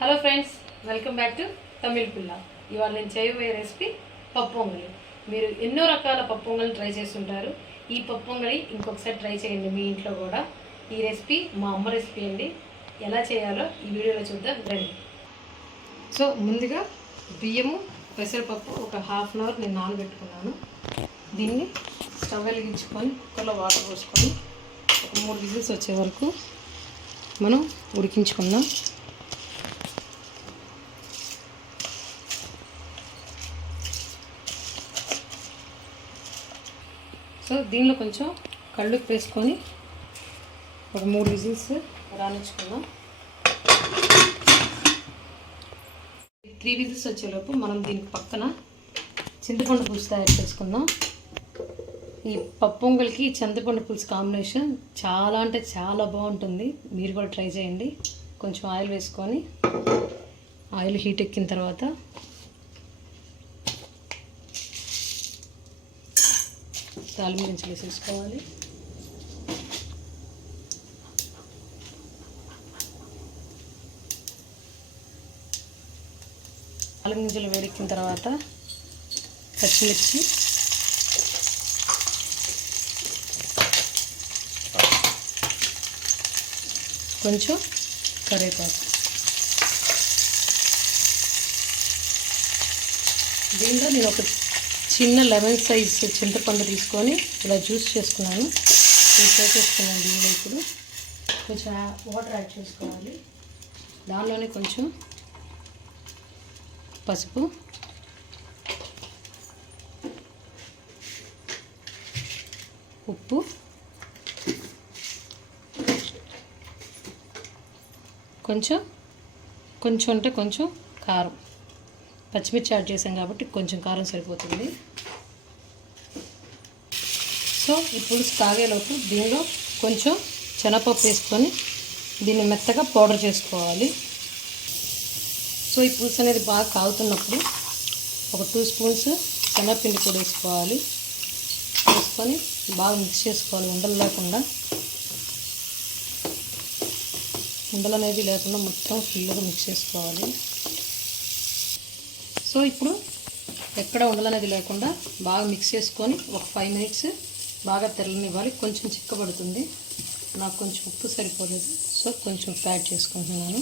Hello friends, welcome back to Tamil పిల్ల. ఇవాళ నేను చేయబోయే రెసిపీ పప్పు పొంగలి. మీరు ఎన్నో రకాల పప్పు పొంగలి ట్రై చేస్తుంటారు. ఈ పప్పు పొంగలి ఇంకొకసారి ట్రై చేయండి మీ ఇంట్లో కూడా. ఈ రెసిపీ మా అమ్మ రెసిపీ అండి. ఎలా చేయాలో ఈ వీడియోలో చూద్దాం రండి. సో ముందుగా బియ్యము పెసరపప్పు ఒక హాఫ్ అన్ అవర్ నేను నానబెట్టుకున్నాను. దీన్ని స్టవ్ వెలిగించుకొని కుక్కర్లో వాటర్ పోసుకొని ఒక 3 విజిల్స్ వచ్చే వరకు మనం ఉడికించుకుందాం. సో దీనిలో కొంచెం కళ్ళుప్పు వేసుకొని ఒక 3 విజిల్స్ రానిచ్చుకుందాం. 3 విజిల్స్ వచ్చేలోపు మనం దీనికి పక్కన చింతపండు పులుసు తయారు చేసుకుందాం. ఈ పప్పు పొంగల్కి చింతపండు పులుసు కాంబినేషన్ చాలా అంటే చాలా బాగుంటుంది. మీరు కూడా ట్రై చేయండి. కొంచెం ఆయిల్ వేసుకొని ఆయిల్ హీట్ ఎక్కిన తర్వాత తాలింపు గింజలు వేసేసుకోవాలి. తాలింపు గింజలు వేడెక్కిన తర్వాత పచ్చిమిర్చి, కొంచెం కరివేపాకు. దీంట్లో నేను ఒక చిన్న లెమన్ సైజ్ చింతపండు తీసుకొని ఇలా జ్యూస్ చేసుకున్నాను. ఇది చేసేసుకున్నాను. దీనిలో ఇప్పుడు కొంచెం వాటర్ యాడ్ చేసుకోవాలి. దానిలోనే కొంచెం పసుపు, ఉప్పు, కొంచెం అంటే కొంచెం కారం. పచ్చిమిర్చి యాడ్ చేసాం కాబట్టి కొంచెం కారం సరిపోతుంది. సో ఈ పులుసు తాగేలోపు దీనిలో కొంచెం శనగపప్పు వేసుకొని దీన్ని మెత్తగా పౌడర్ చేసుకోవాలి. సో ఈ పులుసు అనేది బాగా కాగుతున్నప్పుడు ఒక 2 స్పూన్స్ శనగపిండి కూడా వేసుకోవాలి. వేసుకొని బాగా మిక్స్ చేసుకోవాలి. ఉండలు లేకుండా, ఉండలు అనేది లేకుండా మొత్తం ఫుల్గా మిక్స్ చేసుకోవాలి. సో ఇప్పుడు ఎక్కడ ఉండలనేది లేకుండా బాగా మిక్స్ చేసుకొని ఒక 5 మినిట్స్ బాగా తెల్లనివ్వాలి. కొంచెం చిక్కబడుతుంది. నాకు కొంచెం ఉప్పు సరిపోలేదు, సో కొంచెం యాడ్ చేసుకుంటున్నాను.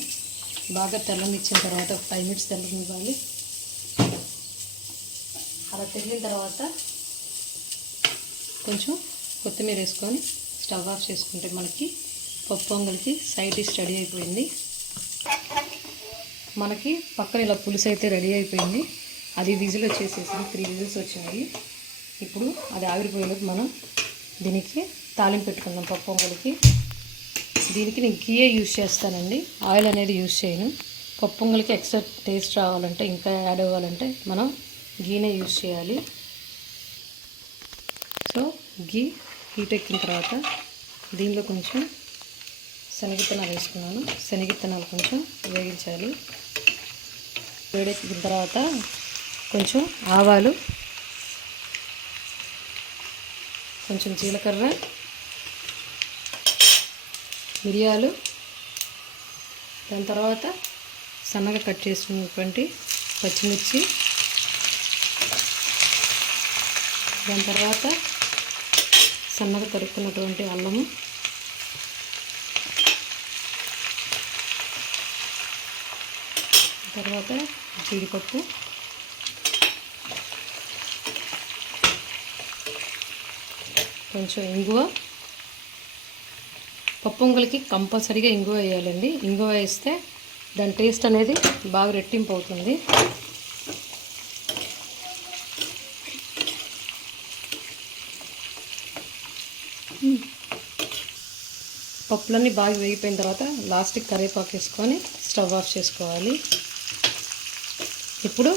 బాగా తెల్లనిచ్చిన తర్వాత ఒక 5 మినిట్స్ తెల్లనివ్వాలి. అలా తెల్లిన తర్వాత కొంచెం కొత్తిమీర వేసుకొని స్టవ్ ఆఫ్ చేసుకుంటే మనకి పప్పు పొంగల్కి సైడ్ డిష్ రెడీ అయిపోయింది. మనకి పక్కన ఇలా పులుసు అయితే రెడీ అయిపోయింది. అది విజిల్ వచ్చేసేసింది. 3 విజిల్స్ వచ్చాయి. ఇప్పుడు అది ఆవిరిపోయేలోపు మనం దీనికి తాలింపు పెట్టుకుందాం. పప్పు పొంగలికి దీనికి నేను గీయే యూజ్ చేస్తానండి, ఆయిల్ అనేది యూజ్ చేయను. పప్పు పొంగలికి ఎక్స్ట్రా టేస్ట్ రావాలంటే, ఇంకా యాడ్ అవ్వాలంటే మనం గీనే యూజ్ చేయాలి. సో గీ హీట్ ఎక్కిన తర్వాత దీనిలో కొంచెం శనగిత్తనాలు వేసుకున్నాను. శనగిత్తనాలు కొంచెం వేగించాలి. వేడెక్కిన తర్వాత కొంచెం ఆవాలు, కొంచెం జీలకర్ర, మిరియాలు, దాని తర్వాత సన్నగా కట్ చేసినటువంటి పచ్చిమిర్చి, దాని తర్వాత సన్నగా తరుక్కున్నటువంటి అల్లము, తర్వాత జీడిపప్పు, కొంచెం ఇంగువ. పప్పు పొంగలికి కంపల్సరీగా ఇంగువ వేయాలండి. ఇంగువ వేస్తే దాని టేస్ట్ అనేది బాగా రెట్టింపు అవుతుంది. పప్పులన్నీ బాగా వేగిపోయిన తర్వాత లాస్ట్కి కరివేపాకు వేసుకొని స్టవ్ ఆఫ్ చేసుకోవాలి. ఇప్పుడు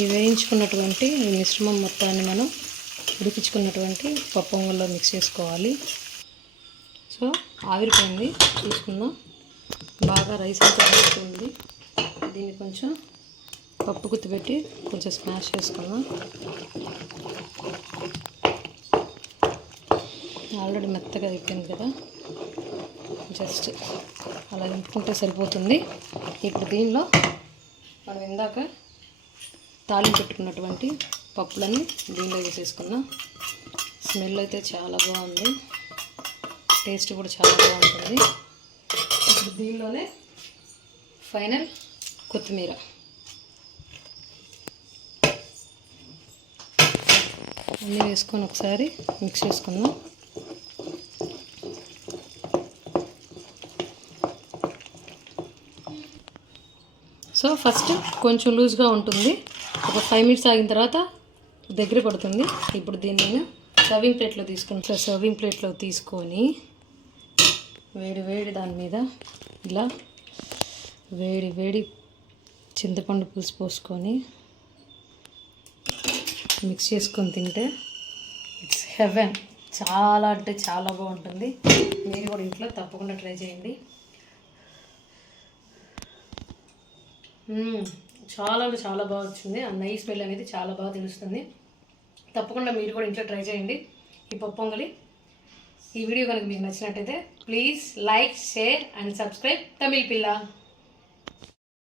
ఈ వేయించుకున్నటువంటి ఈ మిశ్రమం మొత్తాన్ని మనం ఉడికించుకున్నటువంటి పప్పు పొంగల్లో మిక్స్ చేసుకోవాలి. సో ఆవిరిపోయింది, తీసుకుందాం. బాగా రైస్ అంతా ఉడుకుతుంది. దీన్ని కొంచెం పప్పు గుత్తిపెట్టి కొంచెం స్మాష్ చేసుకుందాం. ఆల్రెడీ మెత్తగా అయిపోయింది కదా. జస్ట్ అలా నింపుకుంటే సరిపోతుంది. ఇప్పుడు దీనిలో మనం ఇందాక తాలింపు పెట్టుకున్నటువంటి పప్పులని దీనిలో వేసేసుకున్నాం. స్మెల్ అయితే చాలా బాగుంది, టేస్ట్ కూడా చాలా బాగుంటుంది. ఇప్పుడు దీనిలోనే ఫైనల్ కొత్తిమీర అన్నీ వేసుకొని ఒకసారి మిక్స్ చేసుకుందాం. సో ఫస్ట్ కొంచెం లూజ్గా ఉంటుంది, ఒక 5 మినిట్స్ ఆగిన తర్వాత దగ్గర పడుతుంది. ఇప్పుడు దీన్ని నేను సర్వింగ్ ప్లేట్లో తీసుకుంటా. సర్వింగ్ ప్లేట్లో తీసుకొని వేడి వేడి దాని మీద ఇలా వేడి వేడి చింతపండు పులుసు పోసుకొని మిక్స్ చేసుకొని తింటే ఇట్స్ హెవెన్. చాలా అంటే చాలా బాగుంటుంది. మీరు కూడా ఇంట్లో తప్పకుండా ట్రై చేయండి. చాలా అంటే చాలా బాగా వచ్చింది. ఆ నెయ్యి స్మెల్ అనేది చాలా బాగా తెలుస్తుంది. తప్పకుండా మీరు కూడా ఇంట్లో ట్రై చేయండి ఈ పప్పు పొంగలి. ఈ వీడియో కనుక మీకు నచ్చినట్టయితే please like, share and subscribe Tamil పిల్ల.